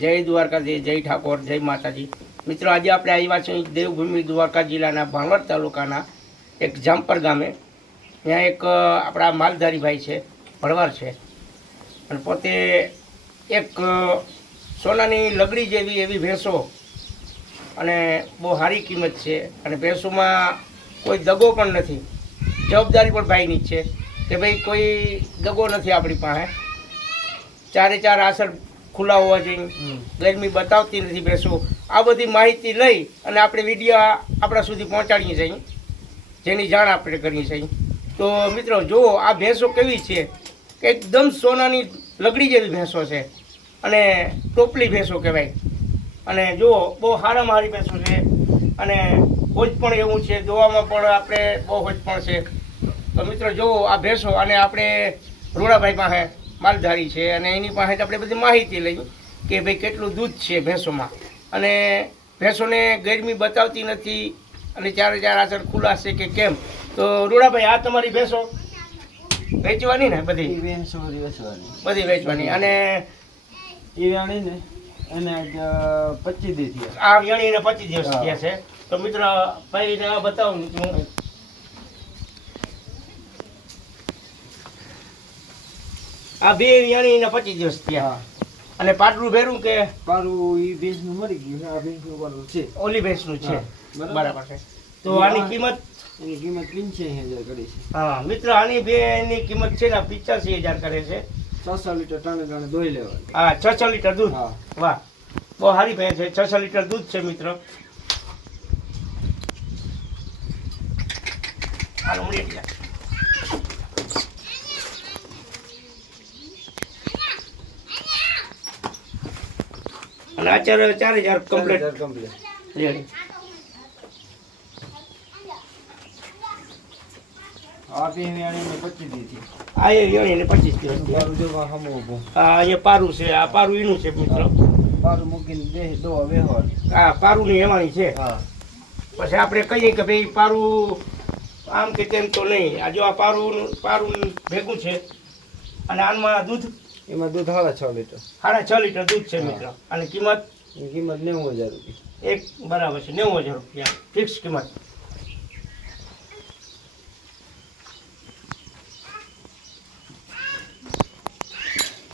જય દ્વારકાજી જય ઠાકોર, જય માતાજી. મિત્રો, આજે આપણે આવ્યા છીએ દેવભૂમિ દ્વારકા જિલ્લાના ભાણવડ તાલુકાના એક જામપર ગામે. ત્યાં એક આપણા માલધારીભાઈ છે ભરવાડ છે. અને પોતે એક સોનાની લગડી જેવી એવી ભેંસો અને બહુ સારી કિંમત છે. અને ભેંસોમાં કોઈ દગો પણ નથી. જવાબદારી પણ ભાઈની જ છે કે ભાઈ કોઈ દગો નથી આપણી પાસે. ચારે ચાર આસર ખુલ્લા હોવા જોઈએ. ગરમી બતાવતી નથી ભેંસો. આ બધી માહિતી લઈ અને આપણે વીડિયો આપણા સુધી પહોંચાડીએ છીએ. જેની જાણ આપણે કરીએ છીએ. તો મિત્રો જુઓ આ ભેંસો કેવી છે? કે એકદમ સોનાની લગડી જેવી ભેંસો છે. અને ટોપલી ભેંસો કહેવાય. અને જુઓ બહુ સારામાં સારી ભેંસો છે. અને હોજ પણ એવું છે. દોવામાં પણ આપણે બહુ હોજ પણ છે. તો મિત્રો જુઓ આ ભેંસો અને આપણે રૂડાભાઈ પાસે માલધારી છે અને એની પાસે આપણે બધી માહિતી લઈ કે ભાઈ કેટલું દૂધ છે ભેંસોમાં. અને ભેંસોને ગરમી બતાવતી નથી અને ચારે ચાર આસર ખુલ્લા છે કે કેમ? તો રૂડાભાઈ આ તમારી ભેંસો? વેચવાની ને બધી? બધી વેચવાની. અને વેણી ને એને પચીસ દિવસ આ આ ને પચીસ દિવસ. થયા છે. તો મિત્ર ભાઈને આ બતાવું હું. આ બે યણીને પચી દિવસ થયા. અને પાટલું ભેરું કે? પારું ઈ ભેંસનું મરી ગયું આ ભેંસનું પારું છે ઓલી ભેંસનું છે. બરાબર. છે. તો આની કિંમત? એની કિંમત પંચ્યાસી હજાર કરી છે. હા મિત્ર આની બે એની કિંમત છે ને પિચાસી હજાર કરે છે. છસો લીટર ટાણે ટાણે દોઈ લેવાની હા છ છ લીટર દૂધ? વાહ. બહુ સારી ભેંસ છે છ છ લીટર દૂધ છે મિત્ર. આ ગયા. અને આ ચાર હજાર કમ્પ્લીટ કમ્પ્લીટ આ વેણી ને પચીસથી આ એ. પારું છે આ પારું એનું છે મિત્ર. પારું મૂકીને દો વ્યવહાર આ પારું ની એવાની છે. હા. પછી આપણે કહીએ કે ભાઈ પારું આમ કે તેમ તો નહીં. આ જો આ પારું પારું ભેગું છે. અને આનમાં દૂધ એમાં દૂધ સાડા છ લીટર. સાડા છ લીટર દૂધ છે મિત્ર. અને કિંમત? કિંમત નેવું હજાર રૂપિયા. એક બરાબર છે નેવું હજાર રૂપિયા. ફિક્સ કિંમત.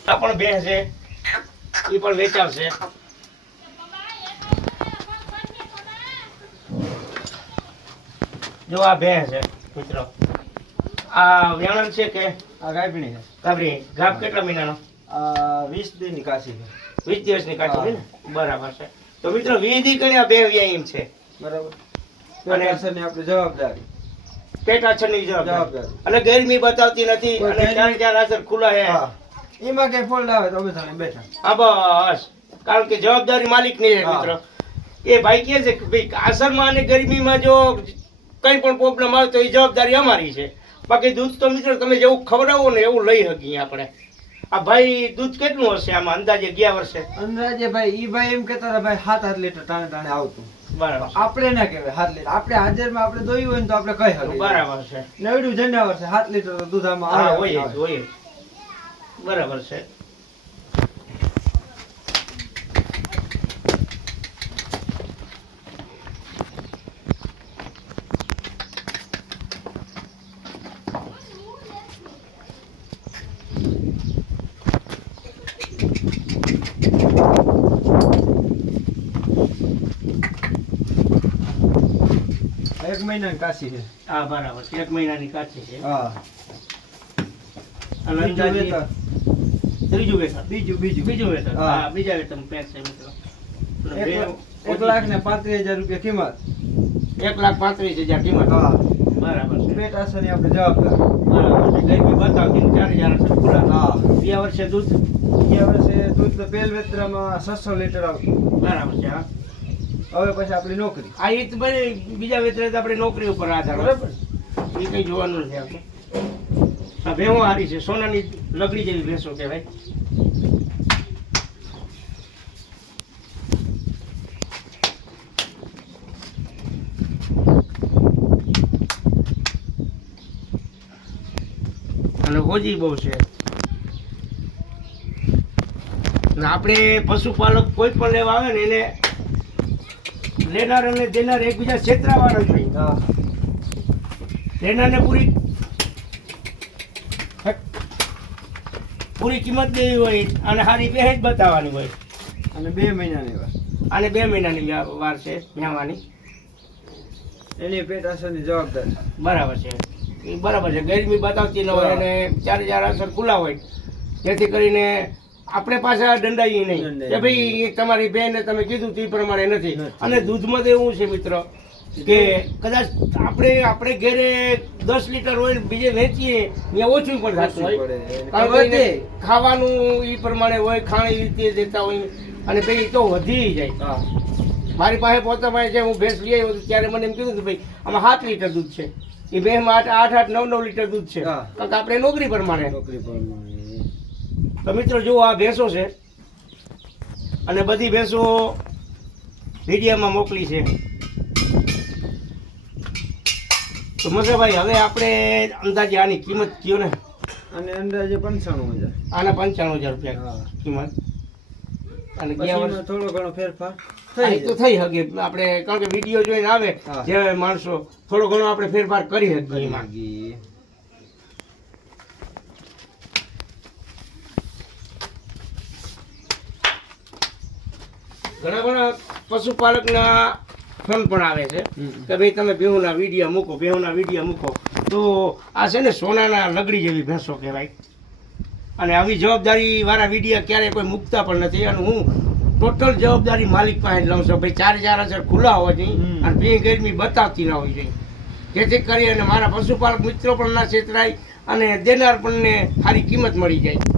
આ પણ ભેંસ છે. એ પણ વેચાવશે જો આ ભેંસ છે મિત્રો. આ વ્યાણન છે કે? આ ગાભણી છે. ગાભરી ગાભ કેટલા મહિનાનો? વીસ દી ની કાશી વીસ દિવસની કાચી ને? બરાબર છે. તો મિત્રો વીધી કર્યા બે વ્યાયામ છે. બરાબર. અને- આપણે જવાબદારી. પેટા છની જવાબદારી. જવાબદારી. અને ગરમી બતાવતી નથી અને ક્યાં ચાર ખુલ્લા હે. એમાં કઈ ફોલ્ડ આવે તો અમે બેઠા. હા બસ. કારણ કે જવાબદારી માલિકની છે મિત્રો. એ ભાઈ કહે છે કે ભાઈ અસરમાં અને ગરમીમાં જો કંઈ પણ પ્રોબ્લેમ આવે તો એ જવાબદારી અમારી છે. બાકી દૂધ તો મિત્રો તમે જેવું ખવડાવો ને એવું લઈ શકીએ આપણે. આ ભાઈ દૂધ કેટલું હશે આમાં? અંદાજે ગયા વર્ષે? અંદાજે ભાઈ ઈ ભાઈ એમ કહેતા હતા ભાઈ સાત આઠ લીટર ટાણે ટાણે આવતું. બરાબર. આપણે ના કહેવાય સાત લીટર. આપણે હાજરમાં આપણે દોયું હોય ને તો આપણે કહી શકીએ. બરાબર છે. નવડું જણાવર છે સાત લીટર દૂધ આમાં આવે હોય. હોય બરાબર છે. એક મહિનાની કાચી છે. હા બરાબર. એક મહિનાની કાચી છે. હા. અને અંદાજે ત્રીજું વેતન. બીજું બીજું. બીજું વેતન. હા. હા બીજા વેતન પેક છે મિત્રો. એક લાખ- ને પાંત્રીસ હજાર રૂપિયા કિંમત. એક લાખ પાંત્રીસ હજાર કિંમત. હા. બરાબર છે. પેટ આસરની આપણે જવાબદાર. બરાબર બતાવતી ચાર હજાર ખુલ્લા હા. બે વર્ષે દૂધ? ગયા વર્ષે દૂધ પહેલ વેતરામાં છસો લીટર આવતું. બરાબર છે હા. હવે પછી આપણી નોકરી. આ ઈ બને બીજા વેતરે આપણે નોકરી ઉપર આધાર બરાબર. એ કઈ જોવાનું નથી આપણે. આ ભેહો હારી છે સોનાની લગડી જેવી ભેંસો કહેવાય. અને હોજી બહુ છે. ને આપણે પશુપાલક કોઈ પણ લેવા આવે ને એને લેનાર અને દેનાર એકબીજા છેતરાવાળા જોઈએ લેનારને પૂરી પૂરી કિંમત દેવી હોય અને સારી જ બતાવવાની હોય. અને બે મહિનાની વાર. અને બે મહિનાની વાર છે મહેવાની એની પેટાશોની જવાબદાર બરાબર છે. એ બરાબર છે. ગરમી બતાવતી ન હોય અને ચાર ચાર અસર ખુલ્લા હોય. જેથી કરીને આપણે પાછા દંડાઈએ નહીં. કે ભાઈ તમારી બેન તમે કીધું તે પ્રમાણે નથી. અને દૂધમાં તો એવું છે મિત્ર કે કદાચ આપણે આપણે ઘરે દસ લીટર ઓઇલ બીજે વેચીએ ત્યાં ઓછું પણ થતું હોય ખાવાનું એ પ્રમાણે હોય ખાણી રીતે દેતા હોય. અને પછી તો વધી જાય. મારી પાસે પોતા પાસે હું ભેંસ લઈ આવ્યો ત્યારે મને એમ કીધું કે ભાઈ આમાં સાત લીટર દૂધ છે. એ ભેંસમાં આઠ આઠ આઠ નવ નવ લીટર દૂધ છે. કારણ કે આપણે નોકરી પ્રમાણે. નોકરી પ્રમાણે. તો મિત્રો જુઓ આ ભેંસો છે. અને બધી ભેંસો મીડિયામાં મોકલી છે. તો મજાભાઈ હવે આપણે અંદાજે આની કિંમત કયો ને? અને અંદાજે પંચાણું હજાર. આના પંચાણું હજાર રૂપિયા કિંમત. અને ગયા વર્ષ થોડો ઘણો ફેરફાર થઈ તો થઈ શકે. આપણે કારણ કે વીડિયો જોઈને આવે. જે માણસો થોડો ઘણો આપણે ફેરફાર કરી શકીએ. ઘણા ઘણા પશુપાલકના ફોન પણ આવે છે. કે ભાઈ તમે બેહુના વીડિયો મૂકો બેહુના વીડિયો મૂકો. તો આ છે ને સોનાના લગડી જેવી ભેંસો કહેવાય. અને આવી જવાબદારી વાળા વીડિયો ક્યારેય કોઈ મૂકતા પણ નથી. અને હું ટોટલ જવાબદારી માલિક પાસે જ લઉં છું. ભાઈ ચાર ચાર હજાર ખુલ્લા હોવા જોઈએ. અને બે ગરમી બતાવતી ના હોવી જોઈએ. જેથી કરી અને મારા પશુપાલક મિત્રો પણ ના છેતરાય અને દેનાર પણ ને સારી કિંમત મળી જાય.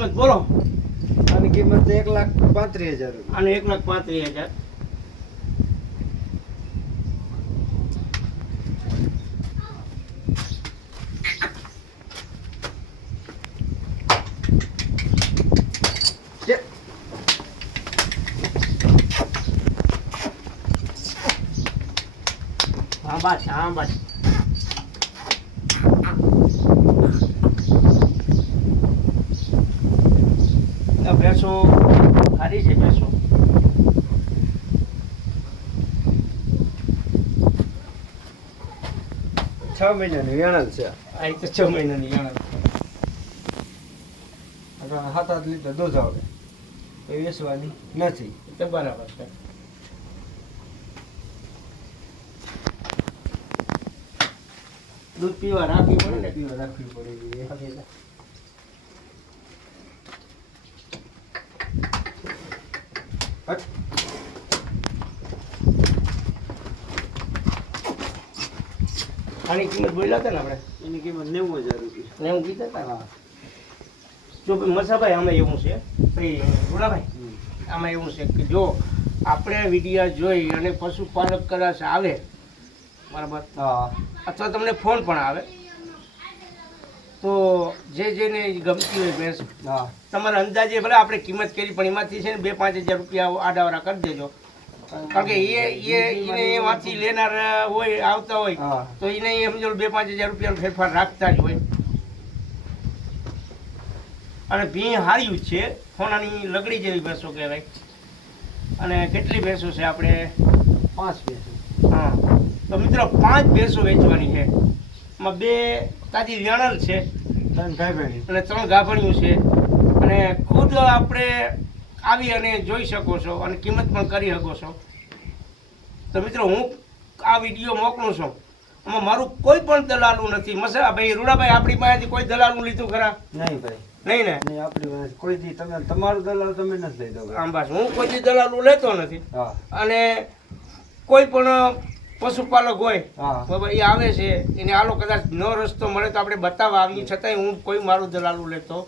કિંમત બોલો. આની કિંમત એક લાખ પાંત્રીસ હજાર આને અને એક લાખ પાંત્રીસ હજાર. હા બસ હા બસ ભેંસો સારી છે ભેંસો. છ મહિનાની વેણલ છે. આ તો છ મહિનાની વેણલ હાથ આઠ લીટર દૂધ આવે. એ વેચવાની નથી. તો બરાબર છે. દૂધ પીવા રાખવી પડે ને? પીવા રાખવી પડે પીવા હટ. આની કિંમત બોલ્યા હતા ને આપણે? એની કિંમત નેવું હજાર રૂપિયા. ને હું કીધા હતા હા. જો ભાઈ મસાભાઈ આમાં એવું છે. ભાઈ રૂડાભાઈ આમાં એવું છે કે જો આપણે વિડીયા જોઈ અને પશુપાલક કદાચ આવે બરાબર? અથવા તમને ફોન પણ આવે તો જે જેને ગમતી હોય ભેંસ તમારા અંદાજે ભલે આપણે કિંમત કરી પણ એમાંથી છે ને બે પાંચ હજાર રૂપિયા આડાવરા કરી દેજો. કારણ કે એ એ એને એમાંથી લેનાર હોય આવતા હોય તો એને એ સમજો બે પાંચ હજાર રૂપિયાનો ફેરફાર રાખતા જ હોય. અને ભી હાર્યું છે ફોનાની લગડી જેવી ભેંસો કહેવાય. અને કેટલી ભેંસો છે આપણે? પાંચ ભેંસો. હા. તો મિત્રો પાંચ ભેંસો વેચવાની છે. એમાં બે તાજી વેણલ છે. અને ત્રણ ગાભણિયું છે. અને ખુદ આપણે આવી અને જોઈ શકો છો અને કિંમત પણ કરી શકો છો. તો મિત્રો હું આ વીડિયો મોકલું છું. આમાં મારું કોઈ પણ દલાલું નથી. મસા ભાઈ રૂડાભાઈ આપણી પાસેથી કોઈ દલાલું લીધું ખરા? નહીં ભાઈ. નહીં ને? નહીં આપણી કોઈ દી તમે તમારું દલાલ તમે નથી લઈ દો આમ બસ હું કોઈ દી દલાલું લેતો નથી. અને કોઈ પણ પશુપાલક હોય હા. બરાબર એ આવે છે. એને આલો કદાચ ન રસ્તો મળે તો આપણે બતાવવા આવીએ. છતાંય હું કોઈ મારું દલાલું લેતો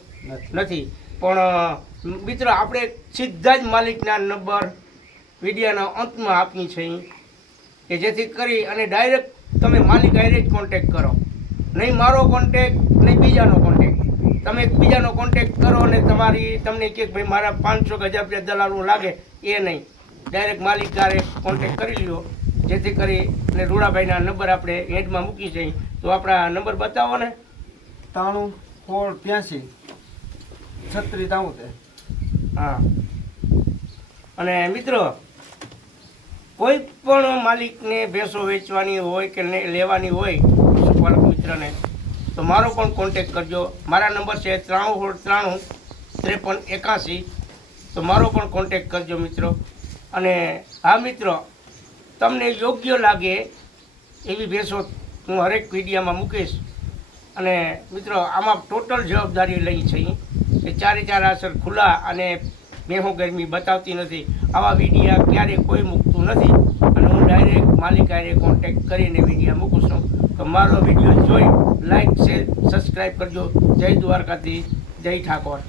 નથી. પણ મિત્ર આપણે સીધા જ માલિકના નંબર વિડીયાના અંતમાં આપી છે કે જેથી કરી અને ડાયરેક્ટ તમે માલિક હારે જ કોન્ટેક કરો. નહીં મારો કોન્ટેક નહીં બીજાનો કોન્ટેક તમે એકબીજાનો કોન્ટેક કરો અને તમારી તમને કે ભાઈ મારા પાંચસો હજાર રૂપિયા દલાલું લાગે એ નહીં. ડાયરેક્ટ માલિક હારે કોન્ટેક કરી લ્યો. જેથી કરી અને રૂડાભાઈના નંબર આપણે એડમાં મૂકી છે. તો આપણા નંબર બતાવો ને. ત્રાણું સોળ ત્યાંસી. છત્રીસ તાઉતેર હા. અને મિત્રો કોઈ પણ માલિકને ભેંસો વેચવાની હોય કે લેવાની હોય પશુપાલક મિત્રને તો મારો પણ કોન્ટેક કરજો. મારા નંબર છે ત્રાણું સોળ ત્રાણું ત્રેપન એકાસી. તો મારો પણ કોન્ટેક કરજો મિત્રો. અને હા મિત્રો તમને યોગ્ય લાગે એવી ભેંસો હું હરેક વિડીયામાં મૂકીશ. અને મિત્રો, આમાં ટોટલ જવાબદારી લઈ છે કે ચારે ચાર આસર ખુલ્લા અને મેહો ગરમી બતાવતી નથી. આવા વિડીયા ક્યારેય કોઈ મૂકતું નથી. અને હું ડાયરેક્ટ માલિક હારે કોન્ટેક્ટ કરીને વિડીયા મૂકું છું. તો મારો વીડિયો જોઈ લાઈક શેર સબસ્ક્રાઈબ કરજો. જય દ્વારકાથી જય ઠાકોર.